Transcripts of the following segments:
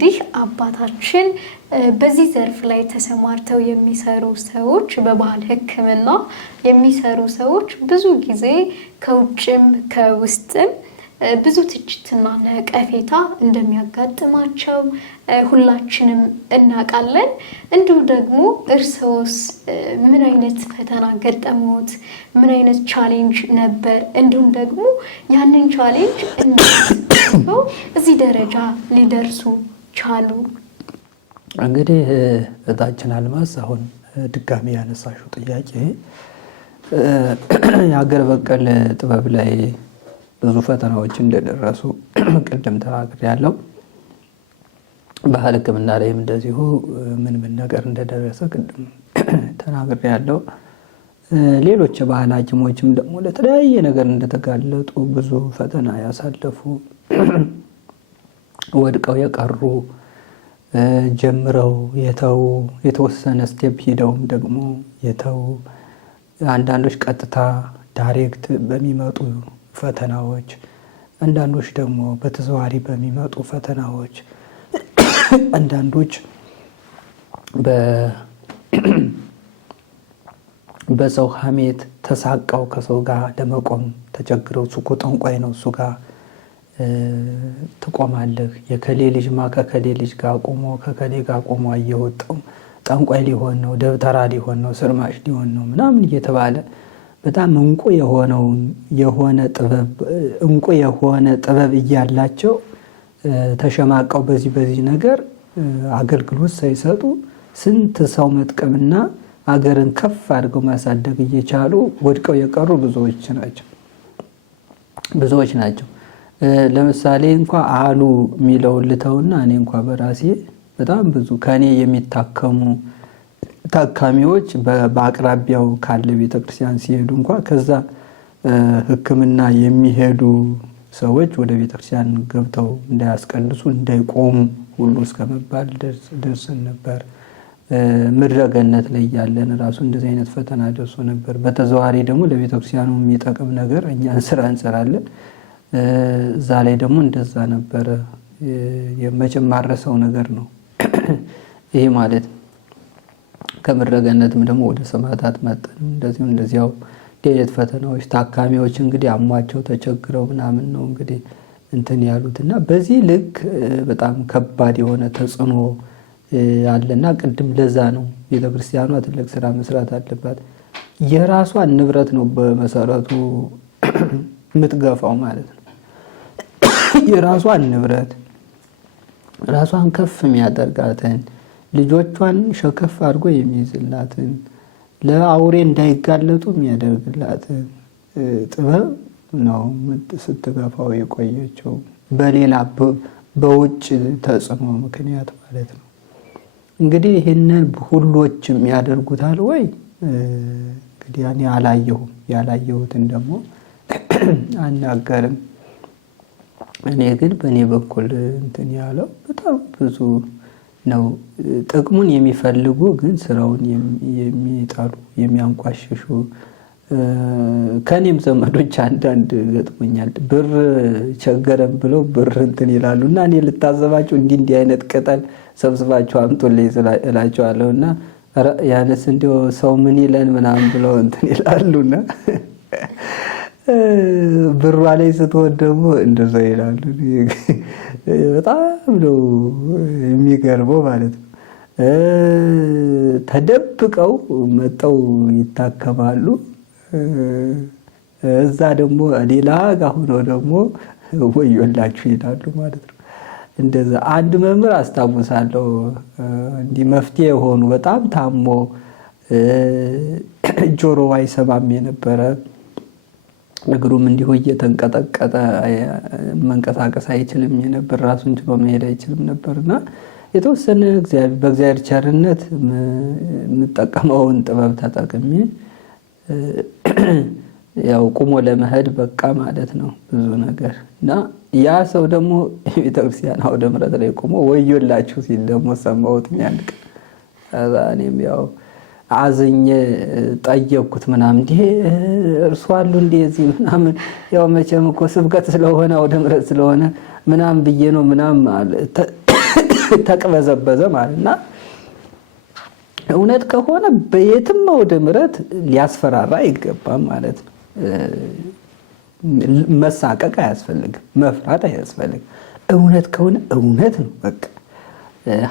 እንግዲህ አባታችን በዚህ ዘርፍ ላይ ተሰማርተው የሚሰሩ ሰዎች በባህል ሕክምና የሚሰሩ ሰዎች ብዙ ጊዜ ከውጭም ከውስጥም ብዙ ትችትና ነቀፌታ እንደሚያጋጥማቸው ሁላችንም እናውቃለን። እንዲሁ ደግሞ እርስዎስ ምን አይነት ፈተና ገጠመዎት? ምን አይነት ቻሌንጅ ነበር? እንዲሁም ደግሞ ያንን ቻሌንጅ እንዴት እዚህ ደረጃ ሊደርሱ ቻሉ? እንግዲህ እህታችን አልማዝ አሁን ድጋሚ ያነሳሽው ጥያቄ የሀገር በቀል ጥበብ ላይ ብዙ ፈተናዎች እንደደረሱ ቅድም ተናግሬያለሁ። ባህል ሕክምና ላይም እንደዚሁ ምን ነገር እንደደረሰ ቅድም ተናግሬያለሁ። ሌሎች የባህል ሐኪሞችም ደግሞ ለተለያየ ነገር እንደተጋለጡ ብዙ ፈተና ያሳለፉ ወድቀው የቀሩ ጀምረው የተው የተወሰነ ስቴፕ ሂደውም ደግሞ የተው አንዳንዶች ቀጥታ ዳይሬክት በሚመጡ ፈተናዎች አንዳንዶች ደግሞ በተዘዋዋሪ በሚመጡ ፈተናዎች አንዳንዶች በሰው ሐሜት ተሳቀው ከሰው ጋር ለመቆም ተቸግረው እሱ ጠንቋይ ነው እሱ ጋር ትቆማለህ የከሌ ልጅማ ከከሌ ልጅ ጋር ቆሞ ከከሌ ጋር ቆሞ አየወጣው ጠንቋይ ሊሆን ነው ደብተራ ሊሆን ነው ስርማሽ ሊሆን ነው ምናምን እየተባለ በጣም እንቁ የሆነ ጥበብ እያላቸው ተሸማቀው በዚህ ነገር አገልግሎት ሳይሰጡ ስንት ሰው መጥቀምና አገርን ከፍ አድርገው ማሳደግ እየቻሉ ወድቀው የቀሩ ብዙዎች ናቸው። ለምሳሌ እንኳን አሉ የሚለውን ልተውና እኔ እንኳን በራሴ በጣም ብዙ ከኔ የሚታከሙ ታካሚዎች በአቅራቢያው ካለ ቤተክርስቲያን ሲሄዱ እንኳን ከዛ ሕክምና የሚሄዱ ሰዎች ወደ ቤተክርስቲያን ገብተው እንዳያስቀድሱ እንዳይቆሙ ሁሉ እስከመባል ደርሰን ነበር። ምድረ ገነት ላይ ያለን ራሱ እንደዚህ አይነት ፈተና ደርሶ ነበር። በተዘዋዋሪ ደግሞ ለቤተክርስቲያኑ የሚጠቅም ነገር እኛን ስራ እንሰራለን። እዛ ላይ ደግሞ እንደዛ ነበረ። የመጨማረሰው ነገር ነው ይሄ ማለት ከምድረ ገነትም ደግሞ ወደ ሰማዕታት መጣን። እንደዚያው ሌሎች ፈተናዎች ታካሚዎች እንግዲህ አሟቸው ተቸግረው ምናምን ነው እንግዲህ እንትን ያሉትና በዚህ ልክ በጣም ከባድ የሆነ ተጽዕኖ አለና ቅድም ለዛ ነው ቤተክርስቲያኗ ትልቅ ስራ መስራት አለባት። የራሷን ንብረት ነው በመሰረቱ የምትገፋው ማለት ነው። የራሷን ንብረት ራሷን ከፍ የሚያደርጋትን ልጆቿን ሸከፍ አድርጎ የሚይዝላትን ለአውሬ እንዳይጋለጡ የሚያደርግላትን ጥበብ ነው ስትገፋው የቆየችው በሌላ በውጭ ተጽዕኖ ምክንያት ማለት ነው። እንግዲህ ይህንን ሁሎችም ያደርጉታል ወይ? እንግዲህ እኔ ያላየሁትን ደግሞ አናገርም። እኔ ግን በእኔ በኩል እንትን ያለው በጣም ብዙ ነው። ጥቅሙን የሚፈልጉ ግን ስራውን የሚጠሉ የሚያንቋሽሹ ከኔም ዘመዶች አንዳንድ ገጥሞኛል። ብር ቸገረን ብለው ብር እንትን ይላሉ እና እኔ ልታዘባቸው እንዲህ አይነት ቅጠል ሰብስባቸው አምጡልኝ እላቸዋለሁ እና ያነስ እንዲያው ሰው ምን ይለን ምናምን ብለው እንትን ይላሉና ብሯ ላይ ስትሆን ደግሞ እንደዛ ይላሉ። በጣም ነው የሚገርመው ማለት ነው። ተደብቀው መጠው ይታከማሉ። እዛ ደግሞ ሌላ ጋር ሆነው ደግሞ ወዮላችሁ ይላሉ ማለት ነው። እንደዛ አንድ መምህር አስታውሳለሁ። እንዲህ መፍትሄ የሆኑ በጣም ታሞ ጆሮ አይሰማም የነበረ እግሩም እንዲሁ እየተንቀጠቀጠ መንቀሳቀስ አይችልም የነበር ራሱን ችሎ መሄድ አይችልም ነበርና የተወሰነ በእግዚአብሔር ቸርነት የምጠቀመውን ጥበብ ተጠቅሜ ያው ቁሞ ለመሄድ በቃ ማለት ነው ብዙ ነገር እና ያ ሰው ደግሞ ቤተክርስቲያን አውደ ምሕረት ላይ ቆሞ ወዮላችሁ ሲል ደግሞ ሰማሁት። ያንቅ እኔም ያው አዘኘ ጠየቅኩት ምናምን እንዴ እርሱ አሉ እንደዚህ ምናምን ያው መቼም እኮ ስብከት ስለሆነ አውደ ምሕረት ስለሆነ ምናምን ብዬ ነው ምናምን ተቅበዘበዘ ማለትና እውነት ከሆነ በየትም አውደ ምሕረት ሊያስፈራራ አይገባም ማለት ነው። መሳቀቅ አያስፈልግም፣ መፍራት አያስፈልግም። እውነት ከሆነ እውነት ነው በቃ።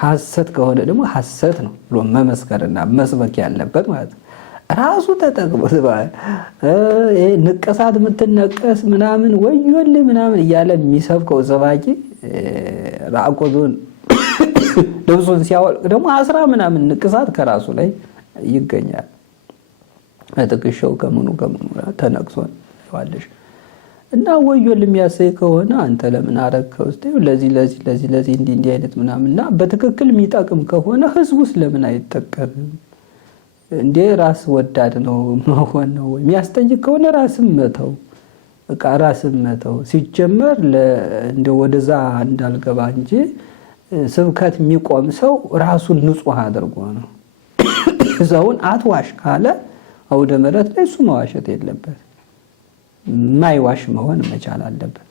ሐሰት ከሆነ ደግሞ ሐሰት ነው ብሎ መመስከርና መስበክ ያለበት ማለት ነው። ራሱ ተጠቅሞ ንቅሳት የምትነቀስ ምናምን ወዮልህ ምናምን እያለ የሚሰብከው ሰባኪ ራቆቱን ልብሱን ሲያወልቅ ደግሞ 10 ምናምን ንቅሳት ከራሱ ላይ ይገኛል። ትከሻው ከምኑ ተነቅሷል ዋለሽ እና ወዮልህ የሚያሰይ ከሆነ አንተ ለምን አረከው? እስቲ ለዚህ እንዲህ አይነት ምናምንና በትክክል የሚጠቅም ከሆነ ህዝቡስ ለምን አይጠቀምም? እንዴ ራስ ወዳድ ነው መሆን ነው። የሚያስጠይቅ ከሆነ ራስን መተው በቃ ራስን መተው ሲጀመር እንደ ወደዛ እንዳልገባ እንጂ ስብከት የሚቆም ሰው ራሱን ንጹህ አድርጎ ነው። ሰውን አትዋሽ ካለ አውደ ምሕረት ላይ እሱ መዋሸት የለበት፣ ማይዋሽ መሆን መቻል አለበት።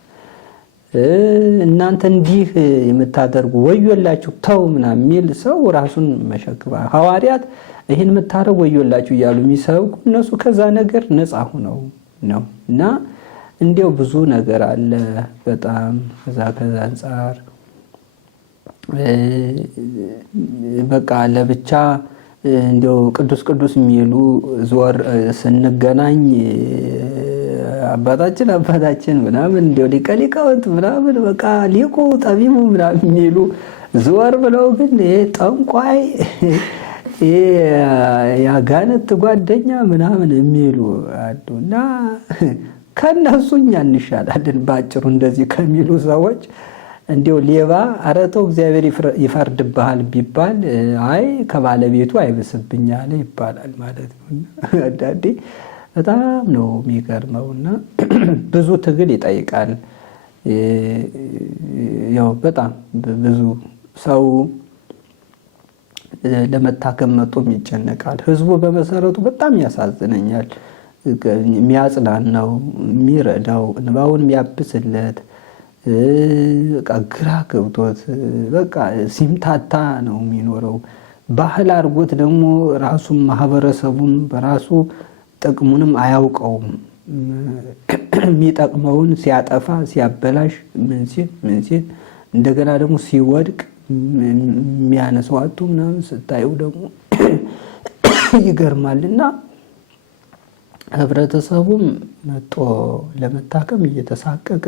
እናንተ እንዲህ የምታደርጉ ወዮላችሁ ተው ምናምን የሚል ሰው ራሱን መሸክባ ሐዋርያት ይህን የምታደርጉ ወዮላችሁ እያሉ የሚሰብኩ እነሱ ከዛ ነገር ነፃ ሆነው ነው። እና እንዲያው ብዙ ነገር አለ በጣም ከዛ አንጻር በቃ ለብቻ እንዲያው ቅዱስ የሚሉ ዞር ስንገናኝ አባታችን ምናምን እንዲያው ሊቀ ሊቃውንት ምናምን በቃ ሊቁ ጠቢቡ ምናምን የሚሉ ዞር ብለው ግን ጠንቋይ ያጋንንት ጓደኛ ምናምን የሚሉ አሉና ከነሱ እኛ እንሻላለን ባጭሩ እንደዚህ ከሚሉ ሰዎች። እንዲያው ሌባ ኧረ ተው እግዚአብሔር ይፈርድብሃል ቢባል አይ ከባለቤቱ አይብስብኛል ይባላል ማለት ነው። አንዳንዴ በጣም ነው የሚገርመውና ብዙ ትግል ይጠይቃል። ያው በጣም ብዙ ሰው ለመታከም መጥቶም ይጨነቃል። ህዝቡ በመሰረቱ በጣም ያሳዝነኛል። የሚያጽናናው የሚረዳው እንባውን የሚያብስለት በቃ ግራ ገብቶት በቃ ሲምታታ ነው የሚኖረው። ባህል አድርጎት ደግሞ ራሱም ማህበረሰቡም በራሱ ጥቅሙንም አያውቀውም። የሚጠቅመውን ሲያጠፋ ሲያበላሽ ምን ሲል እንደገና ደግሞ ሲወድቅ የሚያነሳው አጡ ምናምን ስታዩ ደግሞ ይገርማልና ህብረተሰቡም መጥቶ ለመታከም እየተሳቀቀ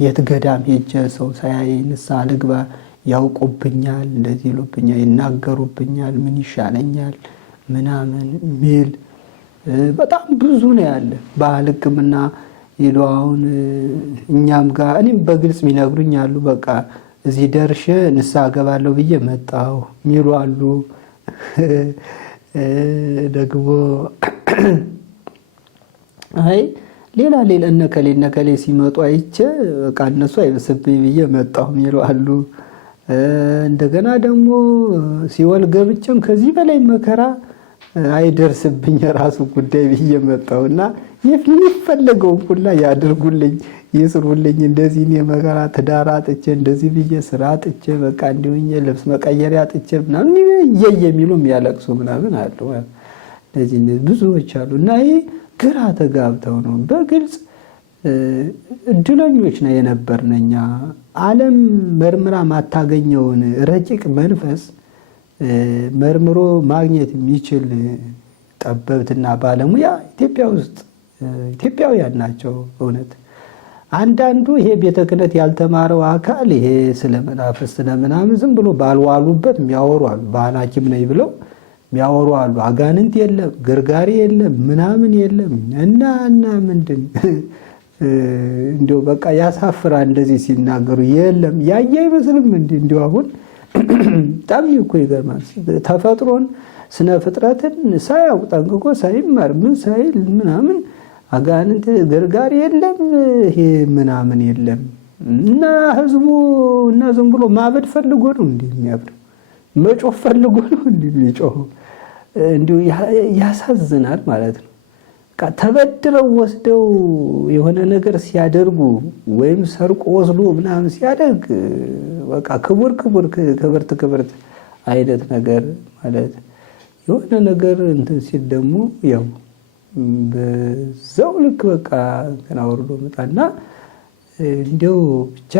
የት ገዳም ሄጄ ሰው ሳያይ ንስሐ ልግባ ያውቁብኛል፣ እንደዚህ ይሉብኛል፣ ይናገሩብኛል፣ ምን ይሻለኛል ምናምን ሚል በጣም ብዙ ነው ያለ። ባህል ሕክምና ይሉ አሁን እኛም ጋር እኔም በግልጽ የሚነግሩኝ አሉ። በቃ እዚህ ደርሼ ንስሐ ገባለሁ ብዬ መጣሁ ሚሉ አሉ። ደግሞ አይ ሌላ እነከሌ ሲመጡ አይቼ በቃ እነሱ አይበስብኝ ብዬ መጣሁ ሚሉ አሉ። እንደገና ደግሞ ሲወል ገብቼም ከዚህ በላይ መከራ አይደርስብኝ ራሱ ጉዳይ ብዬ መጣሁና የሚፈለገውን ሁላ ያድርጉልኝ ይስሩልኝ። እንደዚህ እኔ መከራ ትዳር አጥቼ እንደዚህ ብዬ ስራ አጥቼ በቃ እንዲሁኝ ልብስ መቀየሪያ አጥቼ ምናምን የሚሉ የሚያለቅሱ ምናምን አሉ። እንደዚህ ብዙዎች አሉ እና ይሄ ግራ ተጋብተው ነው። በግልጽ እድለኞች ነው የነበርን እኛ። ዓለም መርምራ ማታገኘውን ረቂቅ መንፈስ መርምሮ ማግኘት የሚችል ጠበብትና ባለሙያ ኢትዮጵያ ውስጥ ኢትዮጵያውያን ናቸው። እውነት አንዳንዱ ይሄ ቤተ ክህነት ያልተማረው አካል ይሄ ስለ መናፍስት ስለምናምን ዝም ብሎ ባልዋሉበት የሚያወሩ አሉ። ባህል ሐኪም ነኝ ብለው የሚያወሩ አሉ። አጋንንት የለም ግርጋሪ የለም ምናምን የለም እና ምንድን እንዲሁ በቃ ያሳፍራ እንደዚህ ሲናገሩ የለም ያየ አይመስልም እንዲሁ አሁን በጣም እኮ ይገርማል። ተፈጥሮን ስነ ፍጥረትን ሳያውቅ ጠንቅቆ ሳይማር ምን ሳይል ምናምን አጋንንት ግርጋሪ የለም ይሄ ምናምን የለም እና ህዝቡ እና ዝም ብሎ ማበድ ፈልጎ ነው እንዲህ የሚያብድ መጮህ ፈልጎ ነው እንዲህ የሚጮህ። እንዲሁ ያሳዝናል ማለት ነው። ተበድረው ወስደው የሆነ ነገር ሲያደርጉ ወይም ሰርቆ ወስዶ ምናምን ሲያደርግ በቃ ክብርት አይነት ነገር ማለት የሆነ ነገር እንትን ሲል ደግሞ ያው በዛው ልክ በቃ ተናወርዶ መጣና እንዲያው ብቻ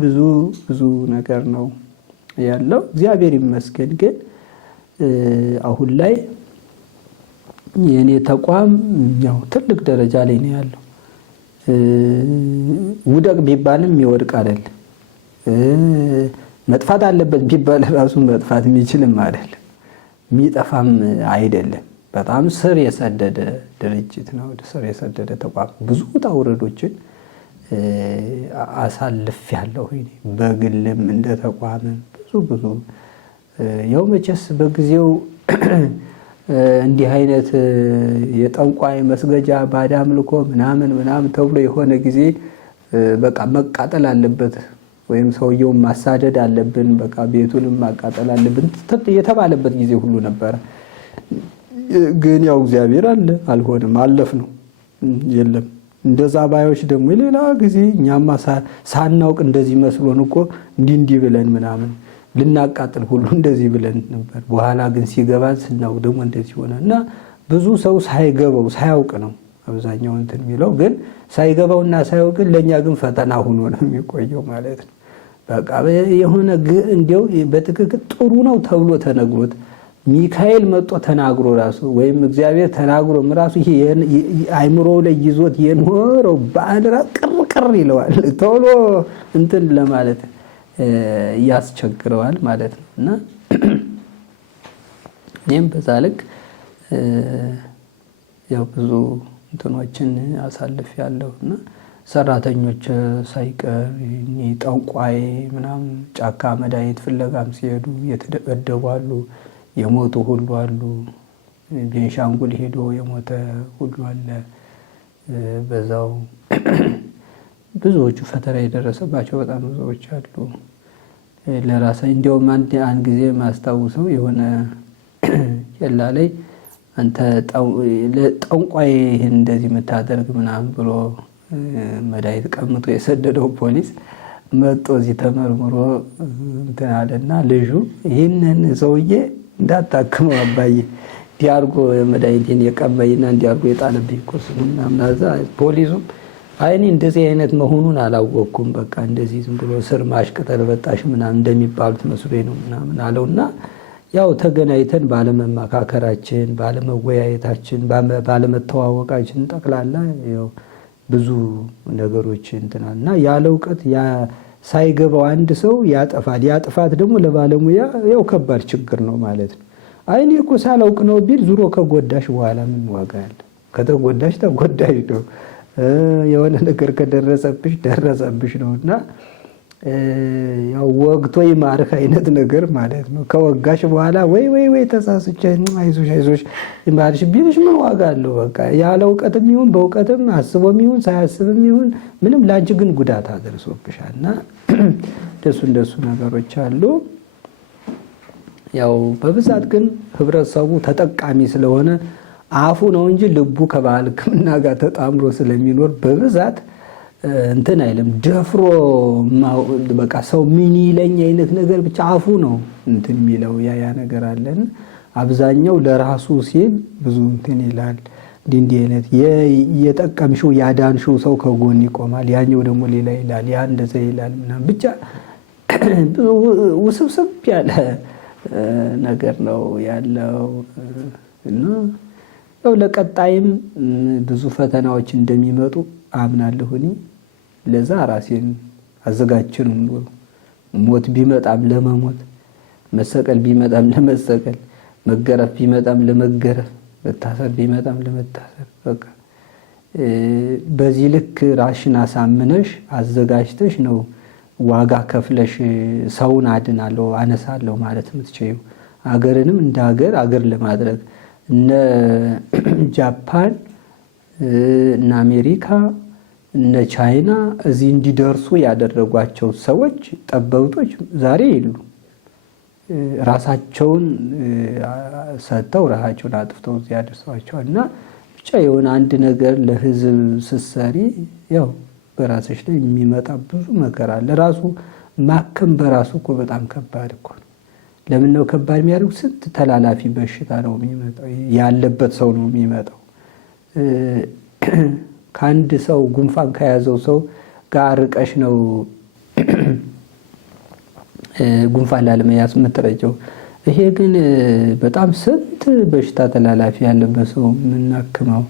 ብዙ ነገር ነው ያለው። እግዚአብሔር ይመስገን። ግን አሁን ላይ የኔ ተቋም ያው ትልቅ ደረጃ ላይ ነው ያለው። ውደቅ ቢባልም ይወድቅ አይደለም፣ መጥፋት አለበት ቢባል ራሱ መጥፋት የሚችልም አይደለም፣ የሚጠፋም አይደለም። በጣም ስር የሰደደ ድርጅት ነው፣ ስር የሰደደ ተቋም። ብዙ ውጣ ውረዶችን አሳልፍ ያለሁ በግልም እንደ ተቋምም ብዙ ያው መቼስ በጊዜው እንዲህ አይነት የጠንቋይ መስገጃ ባዕድ አምልኮ ምናምን ተብሎ የሆነ ጊዜ በቃ መቃጠል አለበት ወይም ሰውየውን ማሳደድ አለብን፣ በቃ ቤቱንም ማቃጠል አለብን የተባለበት ጊዜ ሁሉ ነበረ። ግን ያው እግዚአብሔር አለ፣ አልሆነም፣ አለፍ ነው። የለም እንደዛ ባዮች ደግሞ ሌላ ጊዜ እኛማ ሳናውቅ እንደዚህ መስሎን እኮ እንዲህ ብለን ምናምን ልናቃጥል ሁሉ እንደዚህ ብለን ነበር። በኋላ ግን ሲገባን ስናውቅ ደግሞ እንደዚህ ሆነ እና ብዙ ሰው ሳይገባው ሳያውቅ ነው አብዛኛው እንትን የሚለው። ግን ሳይገባውና ሳያውቅ ለእኛ ግን ፈተና ሆኖ ነው የሚቆየው ማለት ነው። በቃ የሆነ እንዲያው በትክክል ጥሩ ነው ተብሎ ተነግሮት ሚካኤል መጥቶ ተናግሮ ራሱ ወይም እግዚአብሔር ተናግሮም ራሱ ይሄ አይምሮ ላይ ይዞት የኖረው በዓል ቅር ይለዋል፣ ቶሎ እንትን ለማለት ያስቸግረዋል ማለት ነው። እና እኔም በዛ ልክ ያው ብዙ እንትኖችን አሳልፍ ያለውና ሰራተኞች ሳይቀር ጠንቋይ ምናምን ጫካ መድኃኒት ፍለጋም ሲሄዱ የተደበደቡ አሉ፣ የሞቱ ሁሉ አሉ። ቤንሻንጉል ሄዶ የሞተ ሁሉ አለ። በዛው ብዙዎቹ ፈተና የደረሰባቸው በጣም ብዙዎች አሉ። ለራሳ እንዲያውም አንድ ጊዜ ማስታውሰው የሆነ ኬላ ላይ አንተ ጠንቋይ ይህን እንደዚህ የምታደርግ ምናምን ብሎ መድኃኒት ቀምጦ የሰደደው ፖሊስ መጥቶ እዚህ ተመርምሮ እንትን አለና ልጁ ይህንን ሰውዬ እንዳታክመው አባዬ እንዲያርጎ መድኃኒቴን የቀመኝና እንዲያርጎ የጣለብኝ ቁርስ ምናምን አዛ ፖሊሱም አይኔ እንደዚህ አይነት መሆኑን አላወቅኩም፣ በቃ እንደዚህ ዝም ብሎ ስር ማሽቅጠል በጣሽ ምናምን እንደሚባሉት መስሎኝ ነው ምናምን አለውና ያው ተገናኝተን ባለመማካከራችን፣ ባለመወያየታችን፣ ባለመተዋወቃችን ጠቅላላ ያው ብዙ ነገሮች እንትናልና ያለ እውቀት ሳይገባው አንድ ሰው ያጠፋል። ያ ጥፋት ደግሞ ለባለሙያ ያው ከባድ ችግር ነው ማለት ነው። አይኔ እኮ ሳላውቅ ነው ቢል ዙሮ ከጎዳሽ በኋላ ምን ዋጋ አለ? ከተጎዳሽ ተጎዳሽ ነው። የሆነ ነገር ከደረሰብሽ ነውና ያው ወግቶ ይማርክ አይነት ነገር ማለት ነው። ከወጋሽ በኋላ ወይ ተሳስቼ አይዞሽ ይማርሽ ቢልሽ ምን ዋጋ አለው? በቃ ያለ እውቀትም ይሁን በእውቀትም አስቦም ይሁን ሳያስብም ይሁን ምንም ላንቺ ግን ጉዳት አደርሶብሻልና እንደሱ ነገሮች አሉ። ያው በብዛት ግን ህብረተሰቡ ተጠቃሚ ስለሆነ አፉ ነው እንጂ ልቡ ከባህል ሕክምና ጋር ተጣምሮ ስለሚኖር በብዛት እንትን አይልም። ደፍሮ በቃ ሰው ምን ይለኝ አይነት ነገር ብቻ አፉ ነው እንትን የሚለው ያ ነገር አለን። አብዛኛው ለራሱ ሲል ብዙ እንትን ይላል። እንዲህ አይነት የጠቀምሽው ያዳንሽው ሰው ከጎን ይቆማል፣ ያኛው ደግሞ ሌላ ይላል፣ ያ እንደዛ ይላል ምናምን ብቻ ውስብስብ ያለ ነገር ነው ያለው እና ያው ለቀጣይም ብዙ ፈተናዎች እንደሚመጡ አምናለሁ። እኔ ለዛ ራሴን አዘጋጅቼ ነው። ሞት ቢመጣም ለመሞት፣ መሰቀል ቢመጣም ለመሰቀል፣ መገረፍ ቢመጣም ለመገረፍ፣ መታሰር ቢመጣም ለመታሰር በቃ በዚህ ልክ ራሽን አሳምነሽ አዘጋጅተሽ ነው ዋጋ ከፍለሽ ሰውን አድናለሁ አነሳለሁ ማለት የምትችይው። አገርንም እንደ አገር ለማድረግ እነ ጃፓን እነ አሜሪካ እነ ቻይና እዚህ እንዲደርሱ ያደረጓቸው ሰዎች ጠበብቶች ዛሬ የሉ። ራሳቸውን ሰጥተው ራሳቸውን አጥፍተው እዚህ ያደርሷቸዋል። እና ብቻ የሆነ አንድ ነገር ለህዝብ ስትሰሪ ያው በራስሽ ላይ የሚመጣ ብዙ መከራ አለ። ራሱ ማከም በራሱ እኮ በጣም ከባድ እኮ ነው። ለምን ነው ከባድ የሚያደርጉት? ስንት ተላላፊ በሽታ ነው የሚመጣው፣ ያለበት ሰው ነው የሚመጣው። ከአንድ ሰው ጉንፋን ከያዘው ሰው ጋር ርቀሽ ነው ጉንፋን ላለመያዝ የምትረጨው። ይሄ ግን በጣም ስንት በሽታ ተላላፊ ያለበት ሰው የምናክመው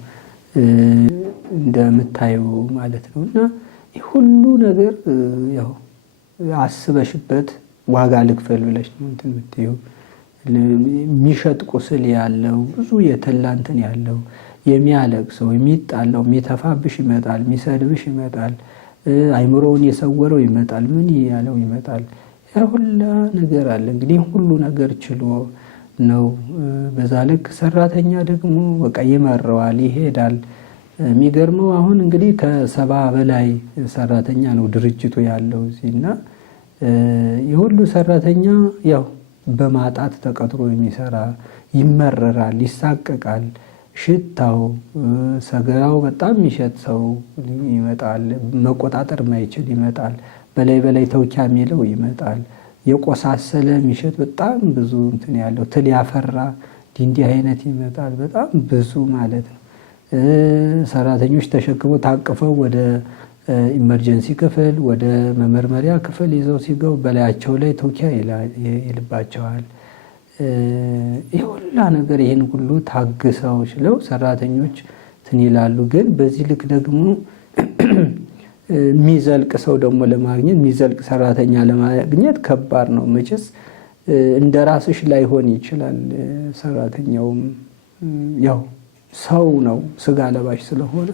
እንደምታየው ማለት ነው። እና ሁሉ ነገር ያው አስበሽበት ዋጋ ልክፈል ብለሽ ነው እንትን የምትይው። የሚሸጥ ቁስል ያለው ብዙ የተላ እንትን ያለው የሚያለቅሰው የሚጣላው የሚተፋብሽ ይመጣል፣ የሚሰድብሽ ይመጣል፣ አይምሮውን የሰወረው ይመጣል፣ ምን ያለው ይመጣል። ያ ሁላ ነገር አለ። እንግዲህ ሁሉ ነገር ችሎ ነው። በዛ ልክ ሰራተኛ ደግሞ በቃ ይመረዋል፣ ይሄዳል። የሚገርመው አሁን እንግዲህ ከ70 በላይ ሰራተኛ ነው ድርጅቱ ያለው እዚህና የሁሉ ሰራተኛ ያው በማጣት ተቀጥሮ የሚሰራ ይመረራል፣ ይሳቀቃል። ሽታው ሰገራው በጣም የሚሸት ሰው ይመጣል፣ መቆጣጠር ማይችል ይመጣል። በላይ ተውኪያ የሚለው ይመጣል። የቆሳሰለ የሚሸት በጣም ብዙ እንትን ያለው ትል ያፈራ እንዲህ አይነት ይመጣል። በጣም ብዙ ማለት ነው። ሰራተኞች ተሸክመው ታቅፈው ወደ ኢመርጀንሲ ክፍል ወደ መመርመሪያ ክፍል ይዘው ሲገቡ በላያቸው ላይ ተውኪያ ይልባቸዋል። ይህ ሁላ ነገር ይህን ሁሉ ታግሰው ችለው ሰራተኞች እንትን ይላሉ። ግን በዚህ ልክ ደግሞ የሚዘልቅ ሰው ደግሞ ለማግኘት የሚዘልቅ ሰራተኛ ለማግኘት ከባድ ነው። መቼስ እንደ ራስሽ ላይሆን ይችላል። ሰራተኛውም ያው ሰው ነው፣ ስጋ ለባሽ ስለሆነ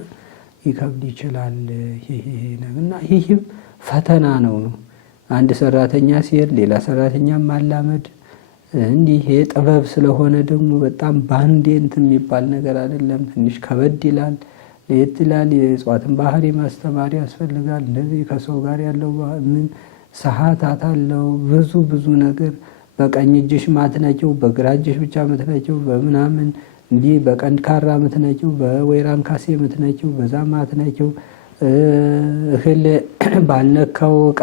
ይከብድ ይችላል። እና ይህም ፈተና ነው። አንድ ሰራተኛ ሲሄድ ሌላ ሰራተኛ ማላመድ እንዲህ ይሄ ጥበብ ስለሆነ ደግሞ በጣም ባንዴ እንትን የሚባል ነገር አይደለም። ትንሽ ከበድ ይላል፣ ለየት ይላል። የእጽዋትን ባህሪ ማስተማር ያስፈልጋል። እንደዚህ ከሰው ጋር ያለው ምን ሰዓታት አለው፣ ብዙ ነገር በቀኝ እጅሽ ማትነቂው፣ በግራ እጅሽ ብቻ ምትነቂው፣ በምናምን እንዲህ በቀንካራ ምትነቂው፣ በወይራን ካሴ ምትነቂው፣ በዛ ማትነቂው፣ እህል ባልነካው እቃ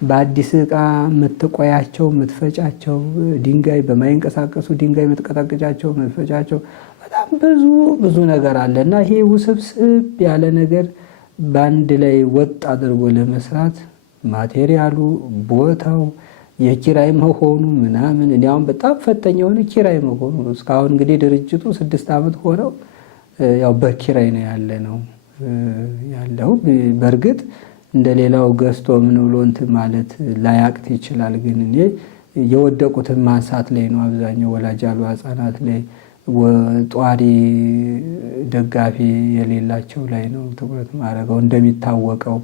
በአዲስ እቃ የምትቆያቸው የምትፈጫቸው፣ ድንጋይ በማይንቀሳቀሱ ድንጋይ የምትቀጠቅጫቸው የምትፈጫቸው፣ በጣም ብዙ ነገር አለ እና ይሄ ውስብስብ ያለ ነገር በአንድ ላይ ወጥ አድርጎ ለመስራት ማቴሪያሉ፣ ቦታው፣ የኪራይ መሆኑ ምናምን እኔ አሁን በጣም ፈተኛ የሆነ ኪራይ መሆኑ ነው። እስካሁን እንግዲህ ድርጅቱ 6 ዓመት ሆነው ያው በኪራይ ነው ያለው። በእርግጥ እንደ ሌላው ገዝቶ ምን ብሎ እንትን ማለት ላያቅት ይችላል። ግን እኔ የወደቁትን ማንሳት ላይ ነው አብዛኛው ወላጅ አልባ ሕፃናት ላይ ጧሪ ደጋፊ የሌላቸው ላይ ነው ትኩረት ማድረገው እንደሚታወቀው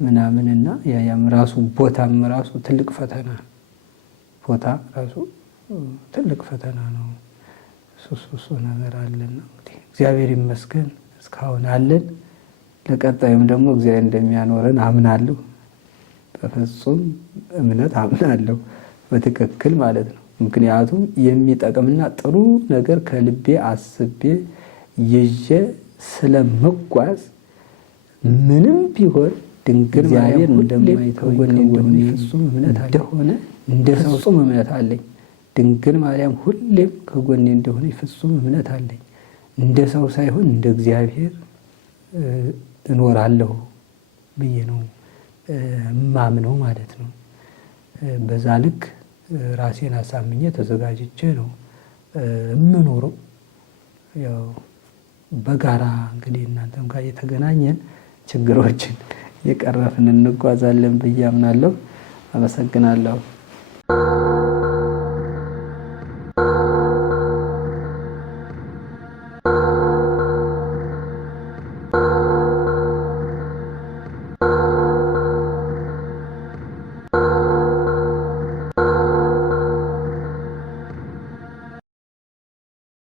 ምናምን እና ያም ራሱ ቦታም ራሱ ትልቅ ፈተና ቦታ ራሱ ትልቅ ፈተና ነው። ሱሱ ነገር አለና እንግዲህ እግዚአብሔር ይመስገን እስካሁን አለን። ለቀጣዩም ደግሞ እግዚአብሔር እንደሚያኖረን አምናለሁ። በፍጹም እምነት አምናለሁ፣ በትክክል ማለት ነው። ምክንያቱም የሚጠቅምና ጥሩ ነገር ከልቤ አስቤ ይዤ ስለመጓዝ ምንም ቢሆን ድንግል እግዚአብሔር እንደማይተወኝ እንደሆነ ፍጹም እምነት እንደሆነ እንደ ፍጹም እምነት አለኝ። ድንግል ማርያም ሁሌም ከጎኔ እንደሆነ ፍጹም እምነት አለኝ። እንደ ሰው ሳይሆን እንደ እግዚአብሔር እኖራለሁ ብዬ ነው ማምነው ማለት ነው። በዛ ልክ ራሴን አሳምኜ ተዘጋጅቼ ነው የምኖረው። ያው በጋራ እንግዲህ እናንተም ጋር የተገናኘን ችግሮችን የቀረፍን እንጓዛለን ብዬ አምናለሁ። አመሰግናለሁ።